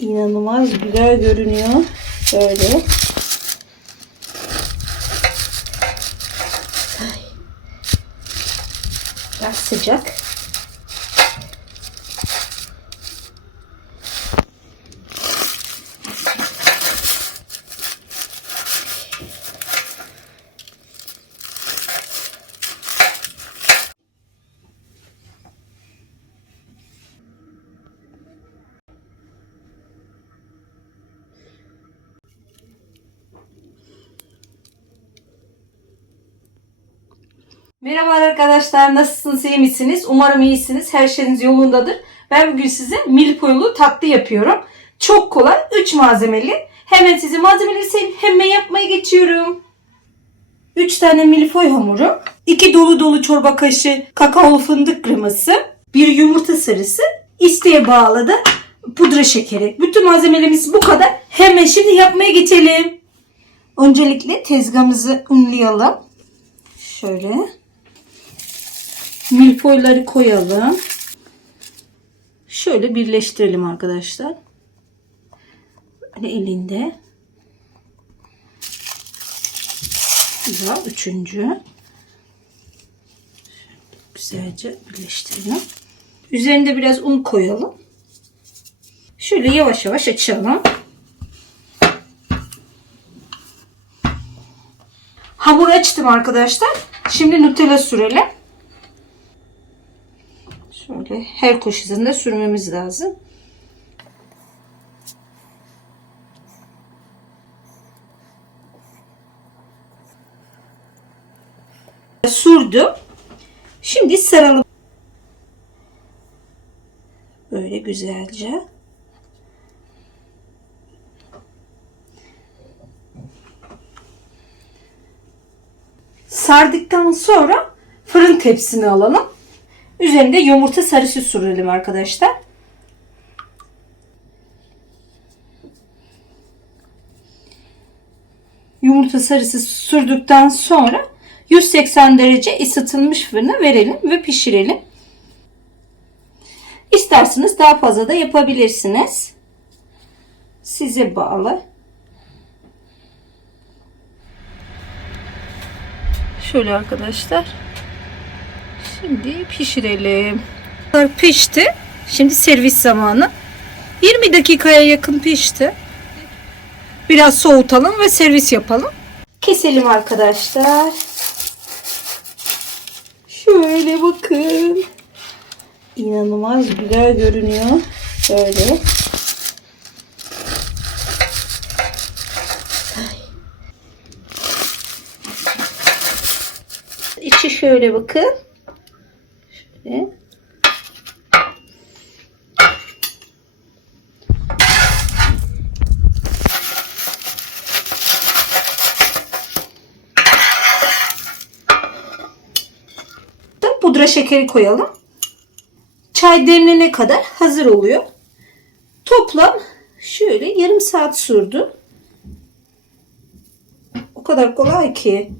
İnanılmaz güzel görünüyor. Şöyle. Ay. Biraz sıcak. Merhaba arkadaşlar nasılsınız iyi misiniz? Umarım iyisiniz. Her şeyiniz yolundadır. Ben bugün size milföylu tatlı yapıyorum. Çok kolay 3 malzemeli. Hemen size malzemeleri sayayım. Hemen yapmaya geçiyorum. 3 tane milföy hamuru, 2 dolu dolu çorba kaşığı kakaolu fındık kreması, 1 yumurta sarısı, isteğe bağlı da pudra şekeri. Bütün malzemelerimiz bu kadar. Hemen şimdi yapmaya geçelim. Öncelikle tezgahımızı unlayalım. Şöyle. Milföyleri koyalım. Şöyle birleştirelim arkadaşlar. Böyle elinde. Bu da üçüncü. Güzelce birleştirelim. Üzerinde biraz un koyalım. Şöyle yavaş yavaş açalım. Hamuru açtım arkadaşlar. Şimdi Nutella sürelim. Şöyle her köşesinde sürmemiz lazım. Sürdüm. Şimdi saralım. Böyle güzelce. Sardıktan sonra fırın tepsini alalım. Üzerinde yumurta sarısı sürelim arkadaşlar. Yumurta sarısı sürdükten sonra 180 derece ısıtılmış fırına verelim ve pişirelim. İsterseniz daha fazla da yapabilirsiniz. Size bağlı. Şöyle arkadaşlar. Şimdi pişirelim. Pişti. Şimdi servis zamanı. 20 dakikaya yakın pişti. Biraz soğutalım ve servis yapalım. Keselim arkadaşlar. Şöyle bakın. İnanılmaz güzel görünüyor. Şöyle. İçi şöyle bakın. Şöyle. Pudra şekeri koyalım. Çay demlene kadar hazır oluyor. Toplam şöyle yarım saat sürdü. O kadar kolay ki.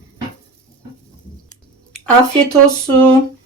Afiyet olsun.